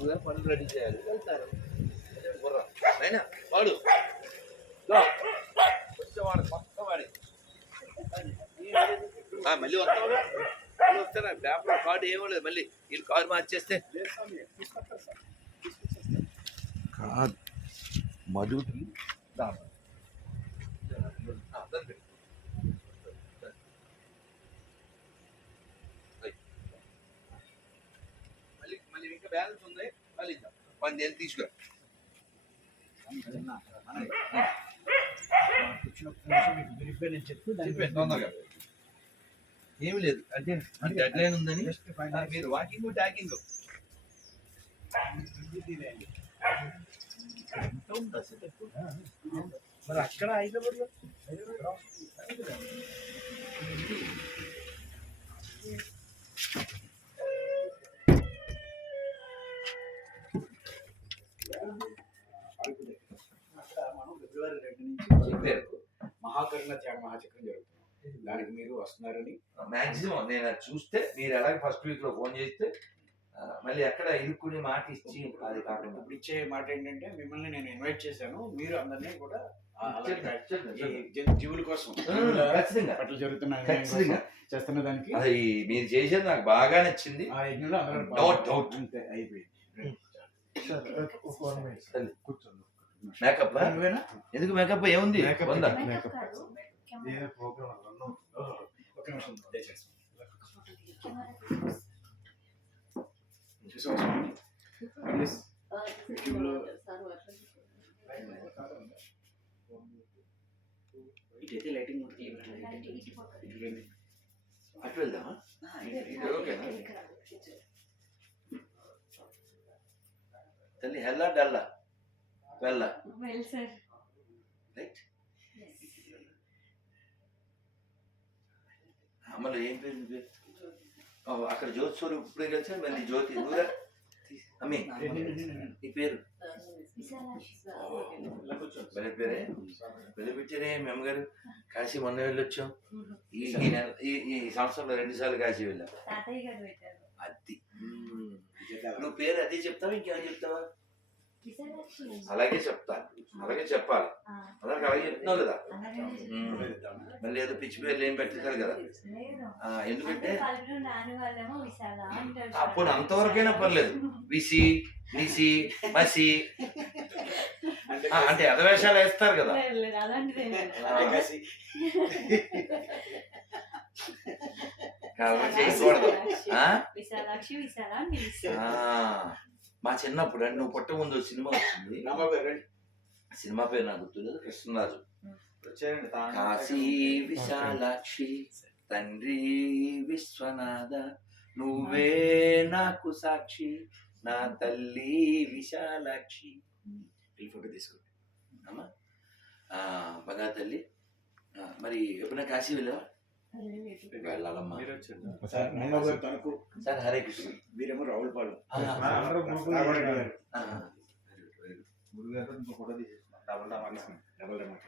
నువ్వే పనులు రెడీ చేయాలి. వెళ్తారు. బుర్ర. అయినా వాడు. వచ్చేవాడు కొత్త వాడి మళ్ళీ వస్తావుగా మళ్ళీ వస్తారా? పేపర్ కార్డు ఏమో లేదు. మళ్ళీ వీళ్ళు కారు మార్చేస్తే. కాదు. మధుకి. ఆ, దాన్ని పెట్టు. మళ్ళీ మళ్ళీ ఇంకా బ్యాలెన్స్ ఉంది మళ్ళీ ఇద్దాం. చెప్పాను తొందరగా. ఏమి లేదు. అంటే డెడ్ లైన్ ఉందని మీరు వాకింగ్ ట్యాకింగ్ మరి అక్కడ హైదరాబాద్లో మనం ఫిబ్రవరి రెండు నుంచి చెప్పారు మహాకరుణ త్యాగ మహాచక్రం జరుగుతుంది దానికి మీరు వస్తున్నారని. మాక్సిమం నేను చూస్తే మీరు ఎలాగ ఫస్ట్ వీక్లో ఫోన్ చేస్తే మళ్ళీ ఎక్కడ ఇరుక్కుని మాట ఇచ్చి అది కాకుండా. ఇప్పుడు ఇచ్చే మాట ఏంటంటే మిమ్మల్ని నేను ఇన్వైట్ చేశాను మీరు అందరినీ కూడా జీవుల కోసం ఆ, ఖచ్చితంగా. పట్ల జరుగుతున్న అన్యాయం కోసం ఖచ్చితంగా చేస్తున్న దానికి అది మీరు చేసేది నాకు బాగా నచ్చింది. ఆ యజ్ఞంలో పాల్గొంటారు. doubt. అంతే అయిపోయింది. సరే. కూర్చోండి. మేకప్ ఎందుకు మేకప్ ఏముంది? మేకప్ కాదు. కెమెరా ఏదో ప్రోగ్రామ్ ఇటైతే లైటింగ్ ఉంటుంది. అటు వెళ్దామా ఓకేనా తల్లి హెల్లా డల్లా వెళ్ళ. రైట్ అమ్మలో ఏం పేరు పేరు? అక్కడ జ్యోతి స్వరూప్ ఇప్పుడే కలిసా మళ్ళీ జ్యోతి నువ్వురా అమ్మి నీ పేరు? భలే పేరే? భలే పెట్టారే మీ అమ్మగారు కాశీ మొన్న వెళ్ళొచ్చాం. ఈ ఈ ఈ సంవత్సరంలో రెండు సార్లు కాశీ వెళ్ళా. అది. నువ్వు పేరు అదే చెప్తావా? ఇంకేమైనా చెప్తావా? అలాగే చెప్తా అలాగే చెప్పాలి. అలాగే అలాగే చెప్తున్నావు కదా. మళ్ళీ ఏదో పిచ్చి పేర్లు ఏం పెట్టలేదు కదా? ఎందుకంటే అప్పుడు అంతవరకైనా పర్లేదు. విసి మిసి. మసి అంటే అధవేషాలు వేస్తారు కదా? చేయకూడదు. మా చిన్నప్పుడు అంటే నువ్వు పుట్ట ముందు సినిమా వచ్చింది. సినిమా పేరు నాకు గుర్తులేదు. కృష్ణరాజు. కాశీ విశాలాక్షి తండ్రి విశ్వనాథ నువ్వే నాకు సాక్షి నా తల్లి విశాలాక్షి. ఈ ఫోటో తీసుకోండి అమ్మా. బంగారు తల్లి. మరి ఎప్పుడైనా కాశీ వెళ్ళావా? వెళ్ళాలమ్మా. తణుకు. సార్ హరే కృష్ణ. వీరేమో రావులపాడు.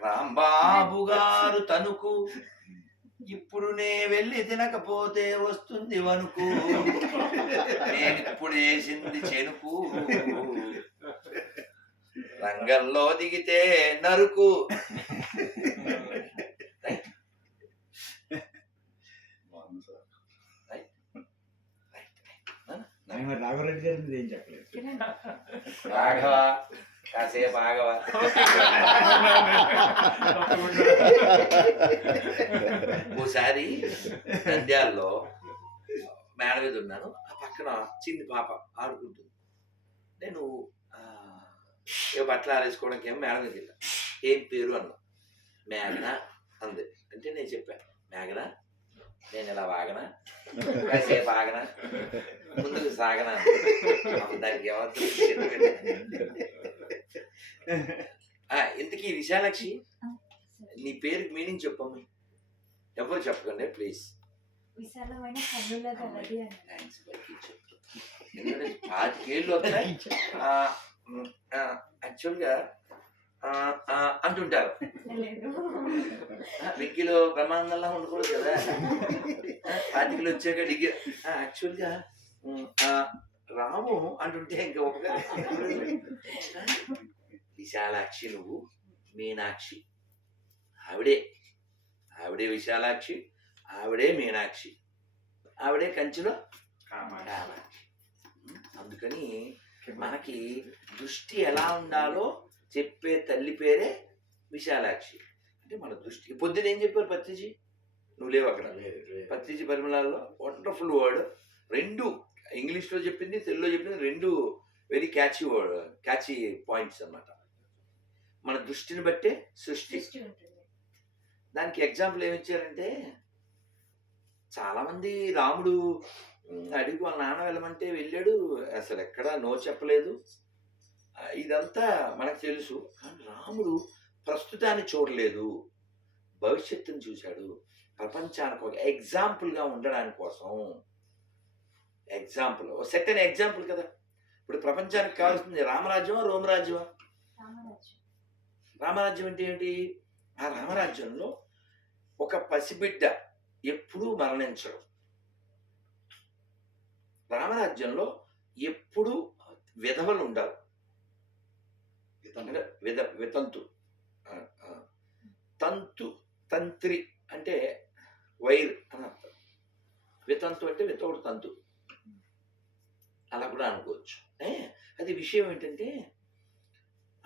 రాంబాబు గారు తనుకు ఇప్పుడు నే వెళ్ళి తినకపోతే వస్తుంది వనుకు నేను ఇప్పుడు వేసింది చెనుకు. రంగంలో దిగితే నరుకు ఆయన మరి రాఘవరెడ్డి గారి మీద ఏం చెప్పలేదు రాఘవ కాసేపు ఆగవ ఓసారి నంద్యాల్లో మేడ మీద ఉన్నాను. ఆ పక్కన చిన్ని పాప ఆడుకుంటుంది. నేను ఏ బట్టలు ఆరేసుకోవడానికి ఏమో మేడ మీద ఏం పేరు అన్నా. మేఘన అంది. అంటే నేను చెప్పాను మేఘన నేను ఇలా వాగనా? కాసేపు ఆగనా? ముందుకు సాగనా? దానికి ఆ, ఇంతకీ విశాలాక్షి నీ పేరుకి మీనింగ్ చెప్పమ్మ. ఎవరు చెప్పకండి ప్లీజ్ విశాలమైన కన్నుల గలది అని. థ్యాంక్స్ ఎందుకంటే పాతికేళ్ళు వస్తాయి యాక్చువల్గా అంటుంటారు. డిగ్రీలో బ్రహ్మాండంలా ఉండకూడదు కదా. ఆ, పాతికలు వచ్చాక డిగ్రీ. యాక్చువల్గా రాము అంటుంటే ఇంకా ఒక విశాలాక్షి నువ్వు మీనాక్షి. ఆవిడే. ఆవిడే విశాలాక్షి ఆవిడే మీనాక్షి. ఆవిడే కంచిలో. కామాక్షి. అందుకని మనకి దృష్టి ఎలా ఉండాలో చెప్పే తల్లి పేరే విశాలాక్షి. అంటే మన దృష్టి. పొద్దున ఏం చెప్పారు పత్రిజీ? నువ్వు లేవు అక్కడ. పత్రిజీ పరిమళాల్లో వండర్ఫుల్ వర్డ్. రెండు ఇంగ్లీష్లో చెప్పింది తెలుగులో చెప్పింది రెండు very catchy word catchy points అన్నమాట. మన దృష్టిని బట్టే సృష్టి. దానికి ఎగ్జాంపుల్ ఏమి ఇచ్చారంటే చాలామంది రాముడు అడిగి వాళ్ళ నాన్న వెళ్ళమంటే వెళ్ళాడు. అసలు ఎక్కడ నో చెప్పలేదు. ఇదంతా మనకు తెలుసు కానీ రాముడు ప్రస్తుతాన్ని చూడలేదు. భవిష్యత్తుని చూశాడు. ప్రపంచానికి ఒక ఎగ్జాంపుల్గా ఉండడానికి కోసం ఎగ్జాంపుల్ సెట్ అనే ఎగ్జాంపుల్ కదా. ఇప్పుడు ప్రపంచానికి కావాల్సింది రామరాజ్యమా రోమరాజ్యమా? రామరాజు రామరాజ్యం అంటే ఏంటి? ఆ రామరాజ్యంలో ఒక పసిబిడ్డ ఎప్పుడూ మరణించడు. రామరాజ్యంలో ఎప్పుడూ విధవలు ఉండరు అంటే విధ వితంతు. తంతు తంత్రి అంటే వైర్ అని అర్థం. వితంతు అంటే వితౌట్ తంతు. అలా కూడా అనుకోవచ్చు. ఏ, అది విషయం ఏంటంటే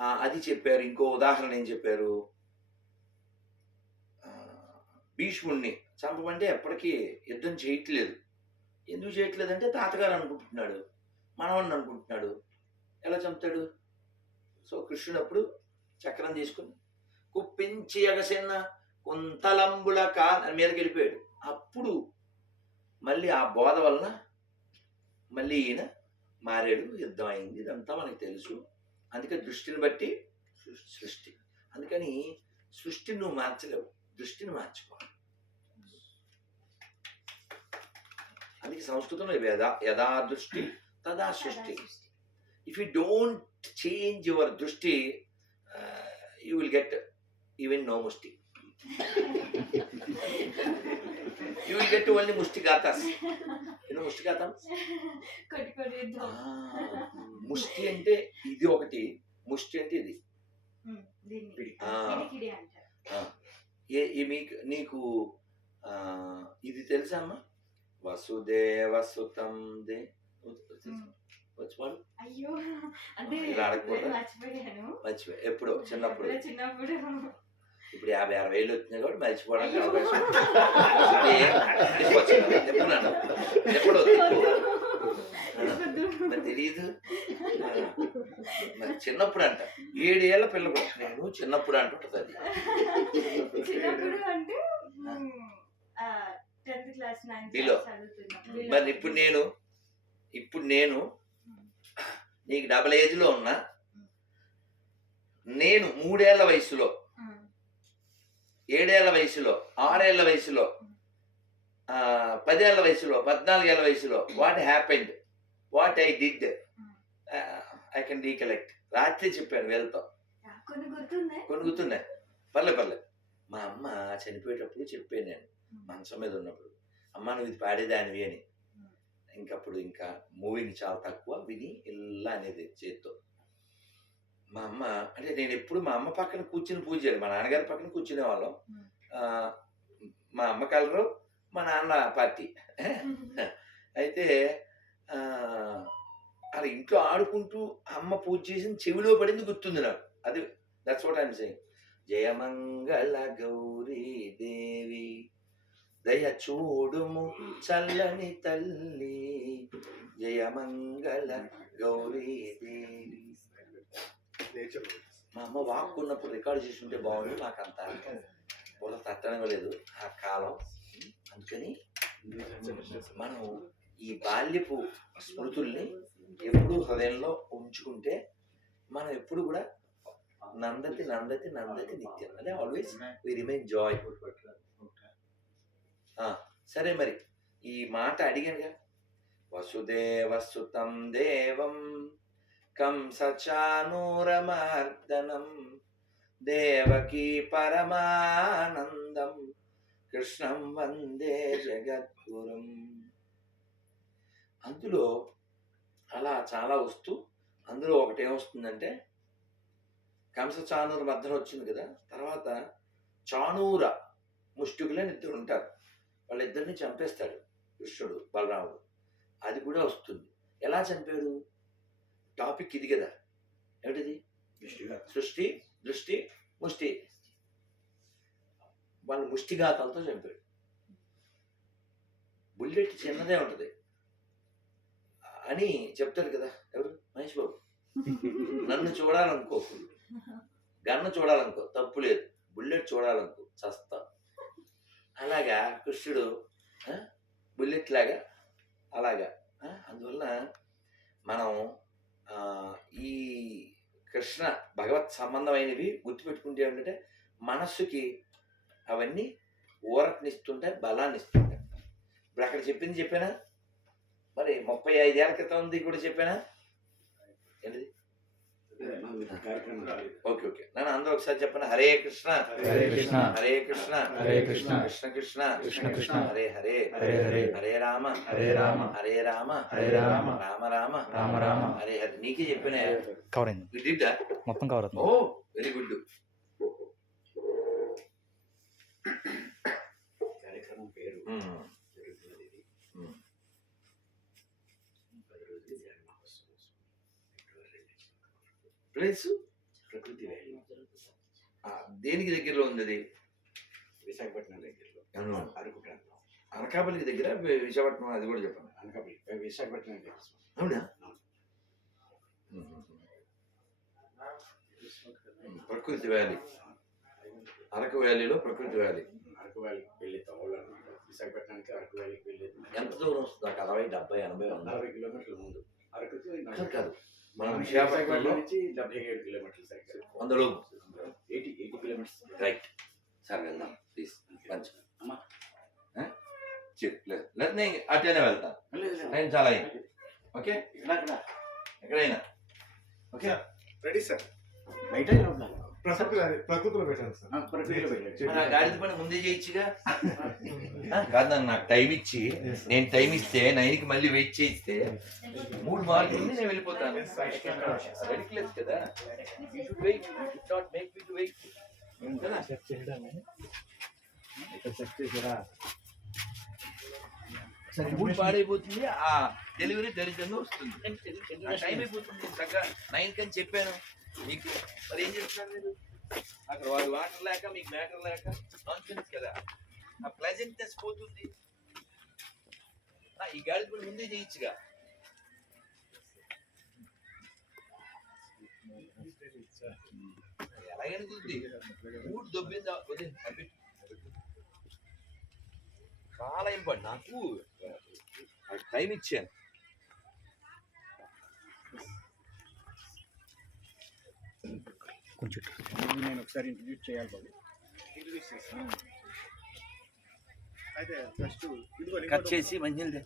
అది చెప్పారు ఇంకో ఉదాహరణ ఏం చెప్పారు? భీష్ముణ్ణి. చంపమంటే ఎప్పటికీ యుద్ధం చేయట్లేదు. ఎందుకు చేయట్లేదంటే తాతగారు అనుకుంటున్నాడు మనవణ్ణి అనుకుంటున్నాడు. ఎలా చంపుతాడు? సో కృష్ణుడు అప్పుడు చక్రం తీసుకుని కుప్పించి అగసిన్న కుంతలంబుల కా అని మీదకి వెళ్ళిపోయాడు. అప్పుడు మళ్ళీ ఆ బోధ వలన మళ్ళీ ఈయన మారాడు. యుద్ధం అయింది ఇదంతా మనకు తెలుసు. అందుకే దృష్టిని బట్టి సృష్టి. అందుకని సృష్టిని నువ్వు మార్చలేవు. దృష్టిని మార్చుకోవాలి అందుకే సంస్కృతంలో యదా యథా దృష్టి తదా సృష్టి. If you don't change your దృష్టి you will get even no ముష్టి యూ విల్ గెట్ ఓన్లీ ముష్టిఘాతం కొట్టి కొట్టి యుద్ధం. ఆ, ముష్టి అంటే ఇది ఒకటి ముష్టి అంటే ఇది. ఏ ఈ మీకు నీకు ఇది తెలుసా అమ్మా? వసుదేవ సుతం దే. వచ్చి పాడు అయ్యో అంటే మర్చిపోయాను. మర్చిపోయా. ఎప్పుడో చిన్నప్పుడు. చిన్నప్పుడు. ఇప్పుడు యాభై అరవై ఏళ్ళు వచ్చినాయి కాబట్టి మర్చిపోవడానికి. అవకాశం చెప్పున్నాను ఎప్పుడో తెలియదు మరి చిన్నప్పుడు అంట. ఏడేళ్ళ పిల్ల కూడా. నేను చిన్నప్పుడు అంటుంటది అది. చిన్నప్పుడు అంటే టెన్త్ క్లాస్ మరి ఇప్పుడు నేను ఇప్పుడు నేను నీకు డబల్ ఏజ్లో ఉన్నా నేను మూడేళ్ళ వయసులో ఏడేళ్ళ వయసులో ఆరేళ్ళ వయసులో పదేళ్ళ వయసులో పద్నాలుగేళ్ళ వయసులో what happened what I did I can recollect రాత్రి చెప్పాను వీళ్ళతో కొన్ని గుర్తున్నాయి. కొనుగుతున్నాయి పర్లే పర్లే. మా అమ్మ చనిపోయేటప్పుడు చెప్పాను నేను మంచం మీద ఉన్నప్పుడు. అమ్మ నువ్వు ఇది పాడేదానివి అని. ఇంకప్పుడు ఇంకా మూవింగ్ చాలా తక్కువ విని ఇలా అనేది చేత్తో. మా అమ్మ అంటే నేను ఎప్పుడు మా అమ్మ పక్కన కూర్చుని పూజ చేయాలి. మా నాన్నగారి పక్కన కూర్చునే వాళ్ళం. మా అమ్మ కలరు మా నాన్న పార్టీ. అయితే అలా ఇంట్లో ఆడుకుంటూ అమ్మ పూజ చేసిన చెవిలో పడింది గుర్తుంది నాకు. అది that's what I'm saying Jayamangala Gauri Devi. దయ చూడుము చల్లని తల్లి. జయమంగళ గౌరీదేవి మా అమ్మ వాక్కున్నప్పుడు రికార్డు చేసుకుంటే బాగుంది నాకు అంత బుర్ర తట్టడం లేదు ఆ కాలం. అందుకని మనం ఈ బాల్యపు స్మృతుల్ని ఎప్పుడు హృదయంలో ఉంచుకుంటే మనం ఎప్పుడు కూడా నందతి నందతి నందతి నిత్యం. అదే ఆల్వేస్ వి రిమైన్ జాయ్ సరే మరి. ఈ మాట అడిగానుగా. వసుదేవసుతం దేవం కంసచానూరమర్దనం దేవకీ పరమానందం కృష్ణం వందే జగద్గురం. అందులో అలా చాలా వస్తూ అందులో ఒకటేమొస్తుందంటే కంస చానూరు మధ్యన వచ్చింది కదా తర్వాత చానూర ముష్టికులని ఇద్దరు ఉంటారు వాళ్ళిద్దరిని చంపేస్తాడు కృష్ణుడు బలరాముడు. అది కూడా వస్తుంది. ఎలా చంపాడు? టాపిక్ ఇది కదా. ఏమిటిది? సృష్టి దృష్టి ముష్టి. వాళ్ళ ముష్టిఘాతాలతో చంపాడు. బుల్లెట్ చిన్నదే ఉంటుంది. అని చెప్తారు కదా. ఎవరు? మహేష్ బాబు. నన్ను చూడాలనుకో. గన్ను చూడాలనుకో. తప్పు లేదు. బుల్లెట్ చూడాలనుకో. చస్తా. అలాగా కృష్ణుడు బుల్లెట్ లాగా అలాగా అందువల్ల అందువలన మనం ఈ కృష్ణ భగవత్ సంబంధమైనవి గుర్తుపెట్టుకుంటే ఏంటంటే మనస్సుకి అవన్నీ ఊరటనిస్తుంటాయి బలాన్ని ఇస్తుంటాయి ఇప్పుడు అక్కడ చెప్పింది చెప్పానా? మరి ముప్పై ఐదేళ్ళ క్రితం ఉంది కూడా చెప్పానా? ఏంటిది? Okay okay. నన్ను అందరూ ఒకసారి చెప్పండి. హరే కృష్ణ. హరే కృష్ణ. హరే కృష్ణ. హరే కృష్ణ. కృష్ణ కృష్ణ. కృష్ణ కృష్ణ. హరే హరే. హరే హరే. హరే రామ. హరే రామ. హరే రామ. హరే రామ. రామ రామ. రామ రామ. హరే హరే. నీకే చెప్పిన? కవర్ అయింది. మొత్తం కవర్ ఓ అవుతుంది వెరీ గుడ్. కార్యక్రమం పేరు. ప్లేస్ ప్రకృతి దేనికి దగ్గరలో ఉంది అది విశాఖపట్నం దగ్గరలో. అరకు ప్రాంతం. అనకాపల్లికి దగ్గర విశాఖపట్నం అది కూడా చెప్పండి. అనకాపల్లి విశాఖపట్నం దగ్గర. అవునా? ప్రకృతి వ్యాలీ అరకు వ్యాలీలో ప్రకృతి వ్యాలీ అరకు వ్యాలీకి వెళ్ళి విశాఖపట్నానికి అరకు వ్యాలీకి వెళ్ళేది. ఎంత దూరం వస్తుంది? అరవై డెబ్బై ఎనభై వంద నలభై కిలోమీటర్ల ముందు. అరకుకి కాదు కాదు. మన విశాఖపట్నం నుంచి డెబ్బై ఏడు కిలోమీటర్లు సరిగ్గా వందలో eighty eighty kilometres. Right. Sir వెళ్దాం ప్లీజ్. మంచి లేదు లేదు నేను అటేనే వెళ్తాను. చాలా అయింది. ఓకే? ఎక్కడైనా? ఓకే? Ready sir. బయట ప్రకృతిలో పెట్టాను సార్. ఆ, ప్రకృతిలో పెట్టాడు. మరి ఆ గాడిద పని ముందే చేయొచ్చుగా కాదు నన్ను నాకు టైం ఇచ్చి నేను టైం ఇస్తే నైన్కి మళ్ళీ వెయిట్ చేయిస్తే మూడు మార్కులు ఉంది, నేను వెళ్ళిపోతాను. కదా. You should wait. You should not make me to wait. కదా? సరే మూడు పాడైపోతుంది. ఆ డెలివరీ దరిద్రంగా వస్తుంది. ఆ టైం అయిపోతుంది. చక్కగా నైన్ కని చెప్పాను. మీకు మరి ఏం చేస్తున్నారు మీరు? అక్కడ వాళ్ళు వాటర్ లేక మీకు మ్యాటర్ లేక నాన్సెన్స్ కదా. ఆ ప్లెజెంట్నెస్ పోతుంది. ఈ గాడి కూడా ముందే చేయొచ్చుగా ఎలాగైనా కుదిరి మూడు దొబ్బిందా వదిలి అబ్బి. చాలా ఇంపార్టెంట్ నాకు టైం ఇచ్చాను. కొంచెం. ఇది నేను ఒకసారి ఇంట్రడ్యూస్ చేయాలి బాబు. ఇంట్రడ్యూస్ చేస్తాను అయితే ఫస్ట్ ఇదిగో కట్ చేసి మంచిది.